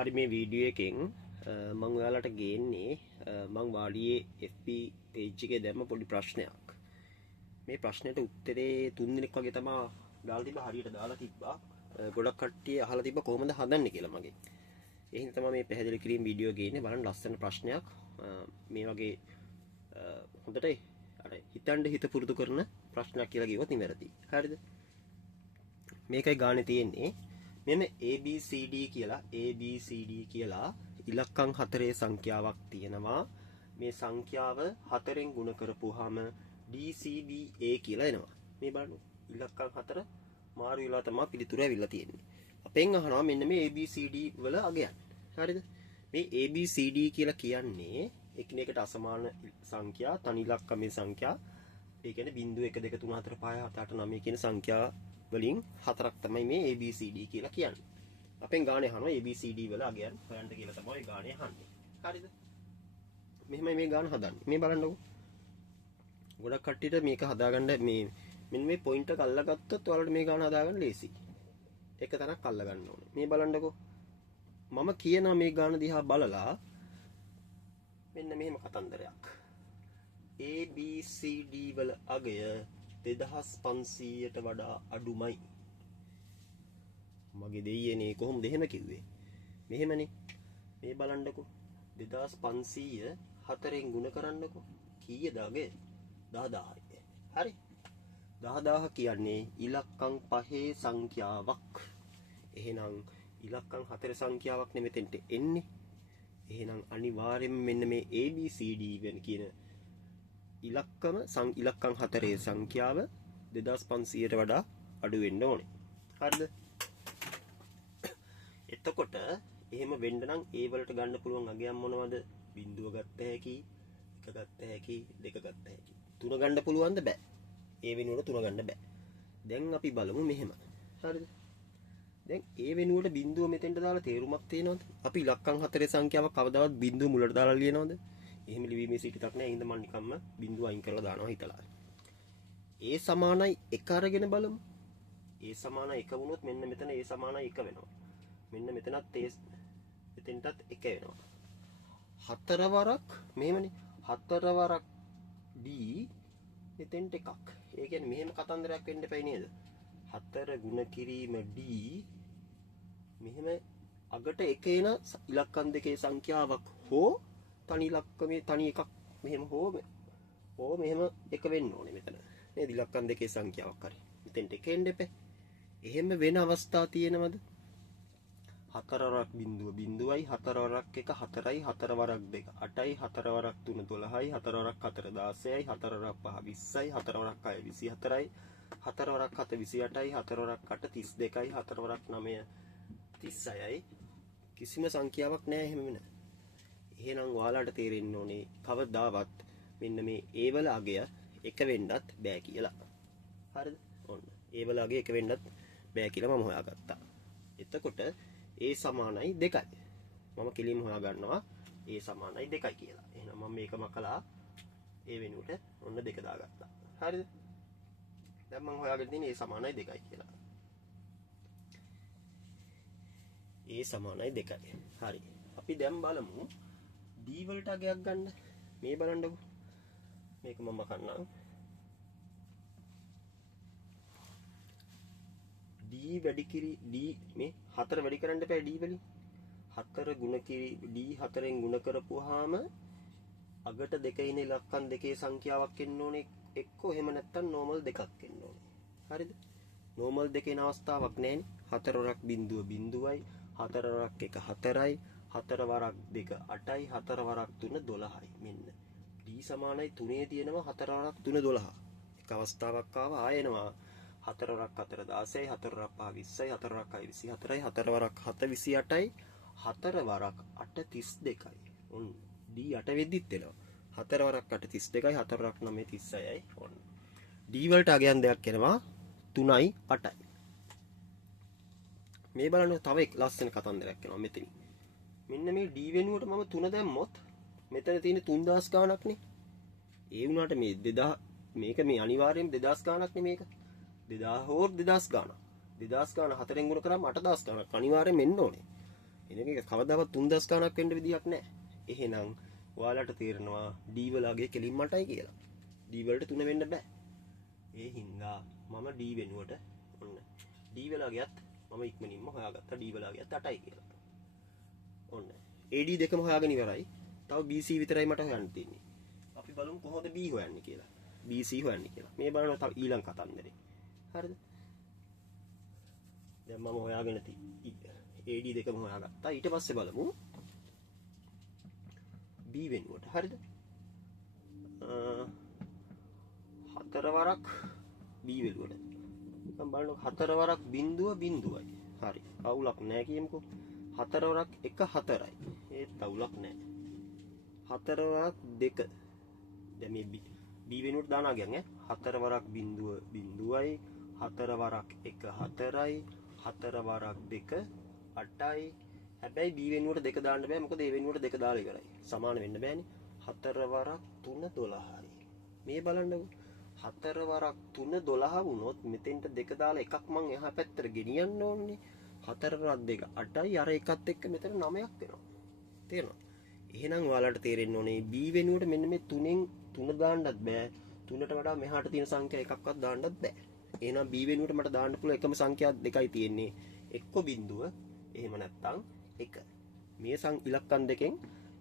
හරි මේ වීඩියෝ එකෙන් මම ඔයාලට ගේන්නේ මම වාඩියේ FB page එකේ දැම්ම පොඩි ප්‍රශ්නයක්. මේ ප්‍රශ්නෙට උත්තරේ 3 දිනක් වගේ තමයි දාලා තිබ්බා, හරියට දාලා තිබ්බා. ගොඩක් කට්ටිය අහලා තිබ්බා කොහොමද හදන්නේ කියලා මගේ. ඒ හින්දා තමයි මේ පැහැදිලි කිරීම වීඩියෝ ගේන්නේ. බලන්න ලස්සන ප්‍රශ්නයක්. මේ වගේ හොඳට අර හිත පුරුදු කරන ප්‍රශ්නයක් කියලා කිව්වොත් නිවැරදි. හරිද? මේකයි ගානේ තියෙන්නේ. මෙන්න ABCD කියලා ඉලක්කම් 4 සංඛ්‍යාවක් තියෙනවා. මේ සංඛ්‍යාව 4ෙන් ගුණ කරපුවාම DCBA කියලා එනවා. මේ බලන්න ඉලක්කම් 4 මාරු වෙලා තමයි පිළිතුර ඇවිල්ලා තියෙන්නේ. අපෙන් අහනවා මෙන්න මේ ABCD වල අගයන්. හරිද? මේ ABCD කියලා කියන්නේ එකිනෙකට අසමාන සංඛ්‍යා, තනි ඉලක්කමේ සංඛ්‍යා. ඒ කියන්නේ 0 1 2 3 4 5 6 7 8 9 කියන සංඛ්‍යා වලින් හතරක් තමයි මේ ABCD කියලා කියන්නේ. අපෙන් ගානේ අහනවා ABCD වල අගයන් හොයන්න කියලා තමයි ගානේ අහන්නේ. හරිද? මෙහෙමයි මේ ගාන හදන්නේ. මේ බලන්නකෝ. ගොඩක් කට්ටියට මේක හදාගන්න මේ මෙන්න මේ පොයින්ට් එක අල්ලගත්තොත් ඔයාලට මේ ගාන හදාගන්න ලේසි. එක තැනක් අල්ලගන්න ඕනේ. මේ බලන්නකෝ. මම කියනවා මේ ගාන දිහා බලලා මෙන්න මෙහෙම කතන්දරයක්. ABCD වල අගය 2500ට වඩා අඩුමයි. මගේ දෙයියනේ කොහොමද එහෙම කිව්වේ? මෙහෙමනේ. මේ බලන්නකෝ. 2500 4ෙන් ගුණ කරන්නකෝ. කීයද අගය? 10000යි. හරි. 10000 කියන්නේ ඉලක්කම් 5 සංඛ්‍යාවක්. එහෙනම් ඉලක්කම් 4 සංඛ්‍යාවක් නෙමෙතෙන්ට එන්නේ. එහෙනම් අනිවාර්යයෙන්ම මෙන්න මේ ABCD වෙන කියන ඉලක්කම් 4 සංඛ්‍යාව 2500ට වඩා අඩු වෙන්න ඕනේ. හරිද? එතකොට එහෙම වෙන්න නම් A වලට ගන්න පුළුවන් අගයන් මොනවද? බිඳුව ගත්ත හැකි, 1 ගත්ත හැකි, 2 ගත්ත හැකි. 3 ගන්න පුළුවන්ද? බෑ. A වෙනුවට 3 ගන්න බෑ. දැන් අපි බලමු මෙහෙම. හරිද? දැන් A වෙනුවට බිඳුව මෙතෙන්ට දාලා තේරුමක් තියෙනවද? අපි ඉලක්කම් 4 සංඛ්‍යාවක් කවදාවත් බිඳුව මුලට දාලා ලියනවද? එහෙම ලිවීමේ සිටිතක් නැහැ. එහෙනම් මම නිකම්ම බිඳුව අයින් කරලා දානවා හිතලා. A සමානයි 1 අරගෙන බලමු. A සමානයි 1 වුණොත් මෙන්න මෙතන A සමානයි 1 වෙනවා. මෙන්න මෙතනත් A එතෙන්ටත් 1 වෙනවා. 4 වරක් මෙහෙමනේ. 4 වරක් D එතෙන්ට 1ක්. ඒ කියන්නේ මෙහෙම කතන්දරයක් වෙන්න එපයි නේද? 4 ගුණ කිරීම D මෙහෙම අගට 1 එන ඉලක්කම් දෙකේ සංඛ්‍යාවක් හෝ තනි ඉලක්කමේ තනි එකක් මෙහෙම හෝ මෙහෙම 1 වෙන්න ඕනේ මෙතන. නේද? ඉලක්කම් දෙකේ සංඛ්‍යාවක් හරි. මෙතෙන්ට 1 එන්න එපා. එහෙම වෙන අවස්ථා තියෙනවද? 4 වරක් බිඳුව බිඳුවයි, 4 වරක් 1 4යි, 4 වරක් 2 8යි, 4 වරක් 3 12යි, 4 වරක් 4 16යි, 4 වරක් 5 20යි, 4 වරක් 6 24යි, 4 වරක් 7 28යි, 4 වරක් 8 32යි, 4 වරක් 9 36යි. කිසිම සංඛ්‍යාවක් නැහැ එහෙම වෙන. එහෙනම් ඔයාලට තේරෙන්න ඕනේ කවදාවත් මෙන්න මේ A වල අගය 1 වෙන්නත් බෑ කියලා. හරිද? ඔන්න. A වල අගය 1 වෙන්නත් බෑ කියලා මම හොයාගත්තා. එතකොට A සමානයි 2යි. මම කෙලින්ම හොයාගන්නවා A සමානයි 2යි කියලා. එහෙනම් මම මේකම කළා A වෙනුවට ඔන්න 2 දාගත්තා. හරිද? දැන් මම හොයාගෙන තියෙන්නේ A සමානයි 2යි කියලා. A සමානයි 2යි. හරි. අපි දැන් බලමු D වලට අගයක් ගන්න. මේ බලන්නකෝ. මේක මම කන්නම්. D වැඩි කිරි D මේ 4 වැඩි කරන්න එපා D වලින්. 4 ගුණ කිරි D 4ෙන් ගුණ කරපුවාම අගට 2 ඉන ඉලක්කම් දෙකේ සංඛ්‍යාවක් එන්න ඕනේ එක්කෝ එහෙම නැත්නම් නෝමල් දෙකක් එන්න ඕනේ. හරිද? නෝමල් දෙකේ ඉන අවස්ථාවක් නැහැනේ. 4 වරක් බිඳුව බිඳුවයි, 4 වරක් 1 4යි, 4 වරක් 2 8යි, 4 වරක් 3 12යි. මෙන්න D සමානයි 3 තියෙනවා 4 වරක් 3 12. එක අවස්ථාවක් ආවා ආයෙනවා 4 වරක් 4 16යි, 4 වරක් 5 20යි, 4 වරක් 6 24යි, 4 වරක් 7 28යි, 4 වරක් 8 32යි. ඔන්න D 8 වෙද්දිත් එනවා. 4 වරක් 8 32යි, 4 වරක් 9 36යි. ඔන්න D වලට අගයන් දෙකක් එනවා 3යි 8යි. මේ බලන්න තව එක ලස්සන කතන්දරයක් එනවා මෙතන. මෙන්න මේ D වෙනුවට මම 3 දැම්මොත් මෙතන තියෙන 3000 ගාණක් නේ. ඒ වුණාට මේ 2000 මේක මේ අනිවාර්යයෙන්ම 2000 ගාණක් නේ මේක. 2000 හෝ 2000 ගාණක්. 2000 ගාණ 4ෙන් ගුණ කරාම 8000 ගාණක් අනිවාර්යයෙන්ම එන්න ඕනේ. එනක කවදාවත් 3 ගණක් වෙන්න විදියක් නැහැ. එහෙනම් ඔයාලට තේරෙනවා D වලගේ කෙලින් මටයි කියලා. D වලට 3 වෙන්න බෑ. ඒ හින්දා මම D වෙනුවට ඔන්න D වලගේත් මම ඉක්මනින්ම හොයාගත්තා D වලගේත් 8යි කියලා. ඔන්න AD දෙකම හොයාගෙන ඉවරයි. තව BC විතරයි මට හොයන්න තියෙන්නේ. අපි බලමු කොහොමද B හොයන්නේ කියලා. BC හොයන්නේ කියලා. මේ බලන්න තව ඊළඟ කතන්දරේ. හරිද? දැන් මම හොයාගෙන AD දෙකම හොයාගත්තා. ඊට පස්සේ බලමු B වෙනුවට. හරිද? 4 වරක් B වෙනුවට. මම බලන්න 4 වරක් බිඳුව බිඳුවයි. හරි. අවුලක් නැහැ කියමුකෝ. 4 වරක් 1 4යි. ඒත් අවුලක් නැහැ. 4 වරක් 2. දැන් මේ B වෙනුවට දානවා කියන්නේ 4 වරක් බිඳුව බිඳුවයි. 4 වරක් 1 4යි. 4 වරක් 2 8යි. හැබැයි B වෙනුවට 2 දාන්න බෑ. මොකද A වෙනුවට 2 දාලා ඉවරයි. සමාන වෙන්න බෑනේ. 4 වරක් 3 12යි. මේ බලන්නකෝ. 4 වරක් 3 12 වුණොත් මෙතෙන්ට 2 දාලා එකක් මං එහා පැත්තට ගෙනියන්න ඕනේ. 4 වරක් 2 8යි. අර එකත් එක්ක මෙතන 9ක් වෙනවා. තේරෙනවද? එහෙනම් ඔයාලට තේරෙන්න ඕනේ B වෙනුවට මෙන්න මේ 3න් 3 දාන්නත් බෑ. 3ට වඩා මෙහාට තියෙන සංඛ්‍යා එකක්වත් දාන්නත් බෑ. එහෙනම් B වෙනුවට මට දාන්න පුළුවන් එකම සංඛ්‍යා දෙකයි තියෙන්නේ. එක්ක බිඳුව එහෙම නැත්නම් 1. මේ ඉලක්කම් දෙකෙන්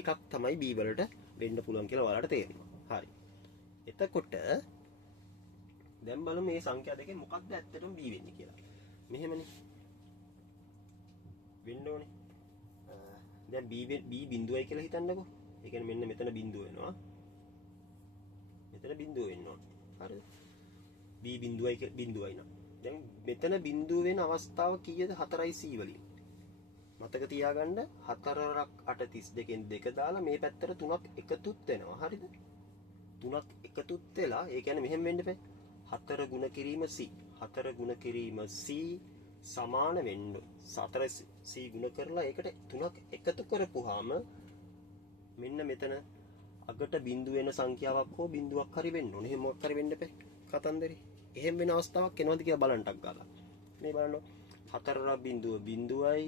එකක් තමයි B වලට වෙන්න පුළුවන් කියලා ඔයාලට තේරෙනවා. හරි. එතකොට දැන් බලමු මේ සංඛ්‍යා දෙකෙන් මොකක්ද ඇත්තටම B වෙන්නේ කියලා. මෙහෙමනේ. වෙන්න ඕනේ. දැන් B බිඳුවයි කියලා හිතන්නකෝ. ඒ කියන්නේ මෙන්න මෙතන බිඳුව වෙනවා. මෙතන බිඳුව වෙන්න ඕනේ. හරිද? B බිඳුවයි නම්. දැන් මෙතන බිඳුව වෙන අවස්ථාව කීයද? 4යි C වලින්. මතක තියාගන්න 4ක් 8 32න් 2 දාලා මේ පැත්තට 3ක් එකතුත් වෙනවා. හරිද? 3ක් එකතුත් වෙලා ඒ කියන්නේ මෙහෙම වෙන්න බෑ. 4 ගුණ කිරීම C. 4 ගුණ කිරීම C සමාන වෙන්න 4 C ගුණ කරලා ඒකට 3ක් එකතු කරපුවාම මෙන්න මෙතන අගට බිඳු වෙන සංඛ්‍යාවක් හෝ බිඳුවක් හරි වෙන්න ඕනේ. එහෙම මොකක් හරි වෙන්න බෑ. කතන්දරේ. එහෙම වෙන අවස්ථාවක් එනවද කියලා බලන්නක් ගාලා. මේ බලන්න 4 බිඳුව බිඳුවයි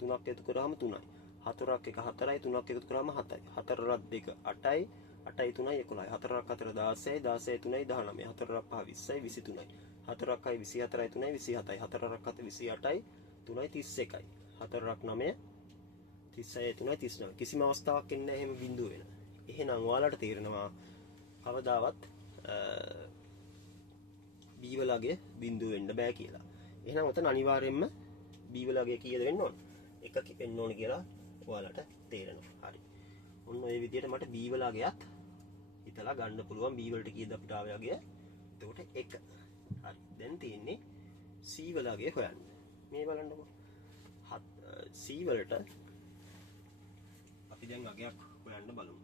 3ක් එකතු කරාම 3යි. 4ක් 1 4යි 3ක් එකතු කරාම 7යි. 4ක් 2 8යි 8යි 3යි 11යි. 4ක් 4 16යි 16යි 3යි 19යි. 4ක් 5 20යි 23යි. 4ක් 6 24යි 3යි 27යි. 4ක් 7 28යි 3යි 31යි. 4ක් 9 36යි 3යි 39යි. කිසිම අවස්ථාවක් එන්නේ නැහැ එහෙම බිඳුව වෙන. එහෙනම් ඔයාලට තේරෙනවා කවදාවත් B වලගේ බිඳුව වෙන්න බෑ කියලා. එහෙනම් උතන අනිවාර්යයෙන්ම B වලගේ කීයද වෙන්න ඕන? එකක වෙන්න ඕන කියලා ඔයාලට තේරෙනවා. හරි. ඔන්න ඔය විදිහට මට B වලගේත් හිතලා ගන්න පුළුවන්. B වලට කීයද අපිට ආවගේ? එතකොට 1. හරි. දැන් තියෙන්නේ C වලගේ හොයන්න. මේ බලන්නකො. C වලට අපි දැන් අගයක් හොයන්න බලමු.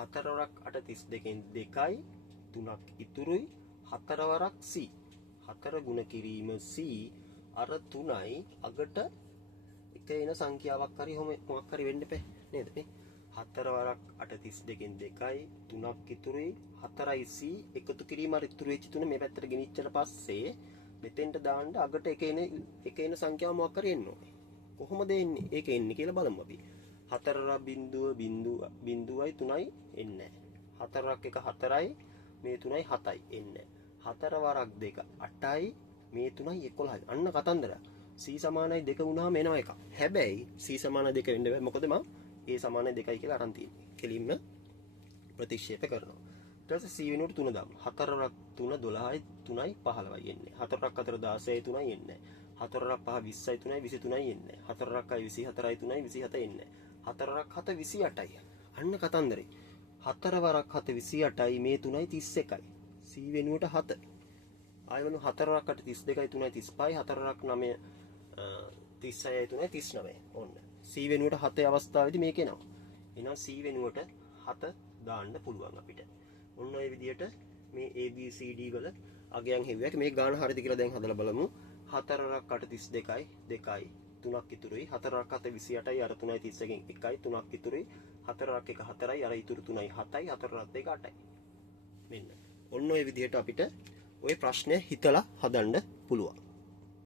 4 වරක් 8 32න් 2යි 3ක් ඉතුරුයි 4 වරක් C 4 ගුණ කිරීම C අර 3යි අගට එක එන සංඛ්‍යාවක් හරි මොකක් හරි වෙන්න බෑ නේද මේ 4 වරක් 8 32න් 2යි 3ක් ඉතුරුයි 4යි C එකතු කිරීම අර ඉතුරු වෙච්ච තුන මේ පැත්තට ගෙනිච්චට පස්සේ මෙතෙන්ට දාන්න අගට එක එන සංඛ්‍යාව මොකක් හරි එන්න ඕනේ කොහොමද එන්නේ ඒක එන්නේ කියලා බලමු අපි 4 බිඳුවයි 3යි එන්නේ 4ක් 1 4යි මේ 3යි 7යි එන්නේ 4 වරක් 2 8යි මේ 3යි 11යි අන්න කතන්දර C සමානයි 2 වුණාම එනවා එක හැබැයි C සමානයි 2 වෙන්න බෑ මොකද මම A සමානයි 2යි කියලා අරන් තියෙන්නේ කෙලින්ම ප්‍රතික්ෂේප කරනවා ඊට පස්සේ C වෙනුවට 3 දාමු 4 වරක් 3 12යි 3යි 15යි එන්නේ 4ක් 4 16යි 3යි එන්නේ 4ක් 5 20යි 3යි 23යි එන්නේ 4ක් 6 24යි 3යි 27යි එන්නේ 4ක් 7 28යි අන්න කතන්දරේ 4 වරක් 7 28යි මේ 3යි 31යි C වෙනුවට 7 ආයෙ වෙනු 4ක් 8 32යි 3යි 35යි 4ක් 9 36යි 3යි 39යි ඔන්න C වෙනුවට 7 අවස්ථාවේදී මේක එනවා එහෙනම් C වෙනුවට 7 දාන්න පුළුවන් අපිට ඔන්න ඔය විදිහට මේ ABCD වල අගයන් හෙව්වක් මේ ගාන හරියද කියලා දැන් හදලා බලමු 4ක් 8 32යි 2යි 3ක් ඉතුරුයි 4ක් 7 28යි අර 3යි 31කින් 1යි 3ක් ඉතුරුයි 4ක් 1 4යි අර ඉතුරු 3යි 7යි 4ක් 2 8යි මෙන්න ඔන්න ඔය විදිහට අපිට ওই ප්‍රශ්නය හිතලා හදන්න පුළුවන්